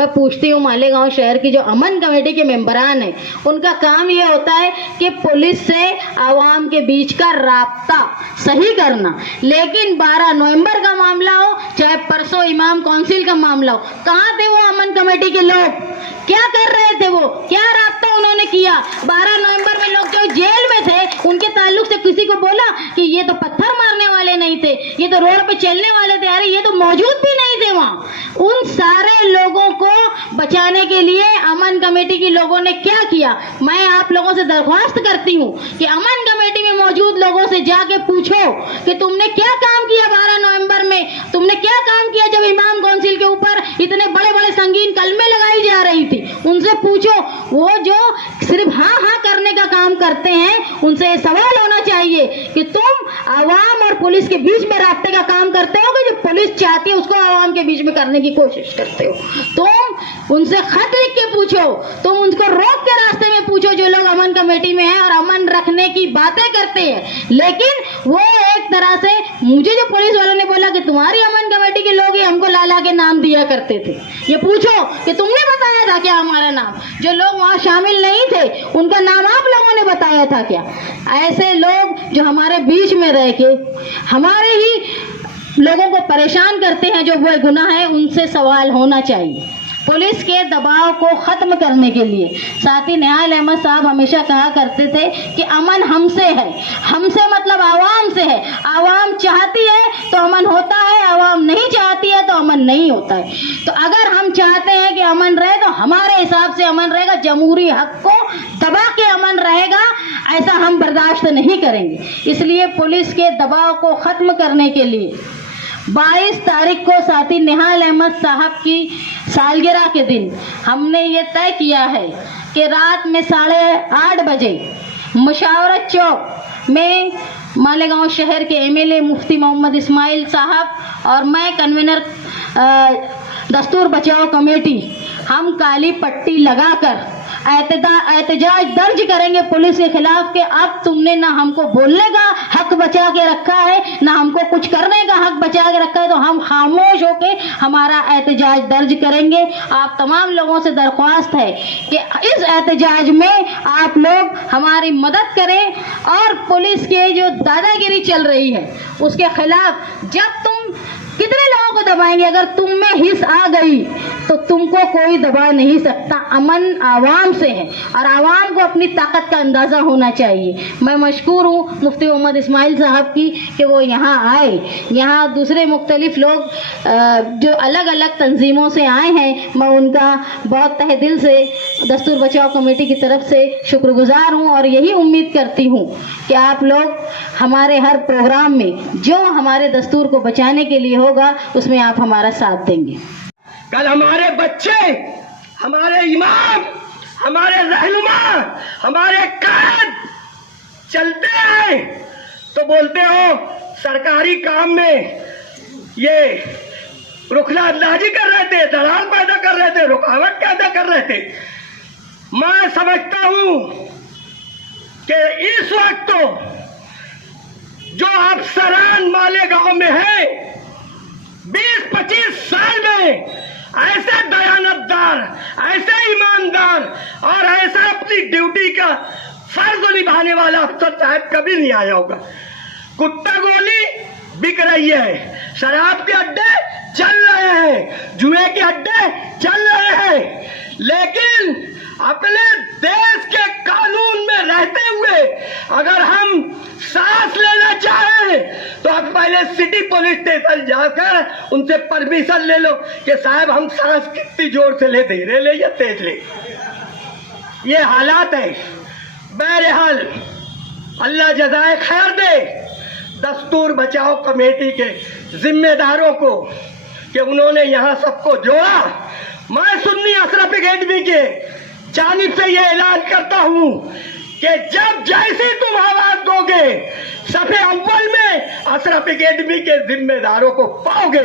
मैं पूछती हूँ मालेगांव शहर की जो अमन कमेटी के मेंबरान हैं, उनका काम ये होता है कि पुलिस से आवाम के बीच का राब्ता सही करना। लेकिन 12 नवंबर का मामला हो चाहे परसों इमाम काउंसिल का मामला हो, कहाँ थे वो अमन कमेटी के लोग? क्या कर रहे थे वो? क्या राब्ता उन्होंने किया? 12 नवंबर में लोग जो जेल में थे उनके ताल्लुक से किसी को बोला कि ये तो पत्थर मारने वाले नहीं थे, ये तो रोड पे चलने वाले थे? अरे ये तो मौजूद भी नहीं थे वहाँ। उन सारे लोगों को बचाने के लिए अमन कमेटी के लोगों ने क्या किया? मैं आप लोगों से दरख्वास्त करती हूँ कि अमन कमेटी में मौजूद लोगों से जाके पूछो कि तुमने क्या काम किया 12 नवंबर में, तुमने क्या काम किया जब इमाम काउंसिल के ऊपर इतने बड़े बड़े संगीन कलमे लगाई जा रही थी। उनसे पूछो, वो जो सिर्फ हाँ हाँ करने का काम करते हैं, उनसे सवाल होना चाहिए कि तुम आवाम और पुलिस के बीच में रास्ते का काम करते हो कि जो पुलिस चाहती है उसको आवाम के बीच में करने की कोशिश करते हो। तुम उनसे खत लिख के पूछो, तुम उनको रोक के रास्ते में पूछो जो लोग अमन कमेटी में हैं और अमन रखने की बातें करते हैं। लेकिन वो एक तरह से मुझे जो पुलिस वालों ने बोला कि तुम्हारी अमन कमेटी के लोग ही हमको ला के नाम दिया करते थे। ये पूछो कि तुमने बताया था क्या हमारा नाम? जो लोग वहाँ शामिल नहीं थे उनका नाम आप लोगों ने बताया था क्या? ऐसे लोग जो हमारे बीच में रह के हमारे ही लोगों को परेशान करते हैं, जो वो गुनाह है, उनसे सवाल होना चाहिए। पुलिस के दबाव को खत्म करने के लिए साथी निहाल अहमद साहब हमेशा कहा करते थे कि अमन हमसे है। हमसे मतलब आवाम से है। आवाम चाहती है तो अमन होता है, आवाम नहीं चाहती है तो अमन नहीं होता है। तो अगर हम चाहते हैं कि अमन रहे तो हमारे हिसाब से अमन रहेगा, जमहूरी हक को दबा के अमन रहेगा, ऐसा हम बर्दाश्त नहीं करेंगे। इसलिए पुलिस के दबाव को खत्म करने के लिए 22 तारीख को साथी निहाल अहमद साहब की सालगिरह के दिन हमने ये तय किया है कि रात में 8:30 बजे मुशावरत चौक में मालेगांव शहर के एमएलए मुफ्ती मोहम्मद इस्माइल साहब और मैं कन्वीनर दस्तूर बचाओ कमेटी, हम काली पट्टी लगाकर एहतजाज दर्ज करेंगे पुलिस के खिलाफ कि अब तुमने ना हमको बोलने का हक बचा के रखा है, ना हमको कुछ करने का हक बचा के रखा है, तो हम खामोश होके हमारा एहतजाज दर्ज करेंगे। आप तमाम लोगों से दरख्वास्त है कि इस एहतजाज में आप लोग हमारी मदद करें और पुलिस के जो दादागिरी चल रही है उसके खिलाफ, जब तुम कितने लोगों को दबाएंगे? अगर तुम में हिस्स आ गई तो तुमको कोई दबा नहीं सकता। अमन आवाम से है और आवाम को अपनी ताकत का अंदाज़ा होना चाहिए। मैं मशकूर हूँ मुफ्ती मोहम्मद इस्माइल साहब की कि वो यहाँ आए। यहाँ दूसरे मुख्तलिफ लोग जो अलग अलग तंजीमों से आए हैं, मैं उनका बहुत तहे दिल से दस्तूर बचाओ कमेटी की तरफ से शुक्रगुजार हूँ और यही उम्मीद करती हूँ कि आप लोग हमारे हर प्रोग्राम में जो हमारे दस्तूर को बचाने के लिए होगा उसमें आप हमारा साथ देंगे। कल हमारे बच्चे, हमारे इमाम, हमारे रहनुमा, हमारे कायद चलते हैं तो बोलते हो सरकारी काम में ये रुखना अंदाजी कर रहे थे, दलाल पैदा कर रहे थे, रुकावट पैदा कर रहे थे। मैं समझता हूं कि इस वक्त तो जो अफसरान मालेगांव में है 20-25 साल में ऐसे दयानतदार, ऐसे ईमानदार और ऐसा अपनी ड्यूटी का फर्ज निभाने वाला अफसर साहब कभी नहीं आया होगा। कुत्ता गोली बिक रही है, शराब के अड्डे चल रहे हैं, जुए के अड्डे चल रहे हैं, लेकिन अपने देश के कानून में रहते हुए अगर हम सांस लेना चाहें तो आप पहले सिटी पुलिस स्टेशन जाकर उनसे परमिशन ले लो कि साहब हम सांस कितनी जोर से ले, धीरे ले या तेज ले। ये हालात है। बहरहाल अल्लाह जज़ाए खैर दे दस्तूर बचाओ कमेटी के जिम्मेदारों को कि उन्होंने यहाँ सबको जोड़ा। मैं सुन्नी अशरफ अकेडमी के जानिब से ये ऐलान करता हूँ कि जब जैसे तुम आवाज दोगे सफे अव्वल में अशरफ अकेडमी के जिम्मेदारों को पाओगे।